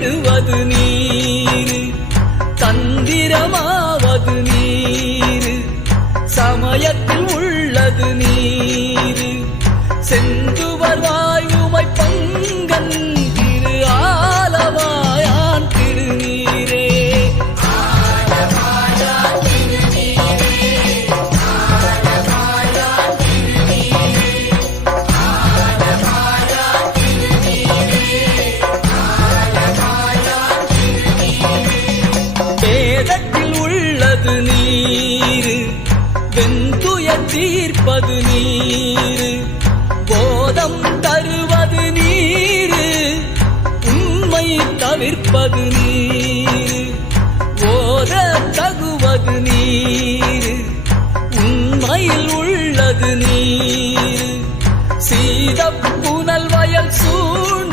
படுவது நீரு, தந்திரமாவது நீரு, சமயத்தில் உள்ளது நீரு. செந்துவர் வாயுமை பங்கன் திரு ஆலவாயான் திருநீரே. வேதத்தில் உள்ளது நீரு, வெந்துயர் தீர்ப்பது நீரு, போதம் தருவது நீரு, உண்மை தவிர்ப்பது நீரு, ஓத தகுவது நீரு, உண்மையில் உள்ளது நீரு. சீதப்புனல் வயல் சூழ்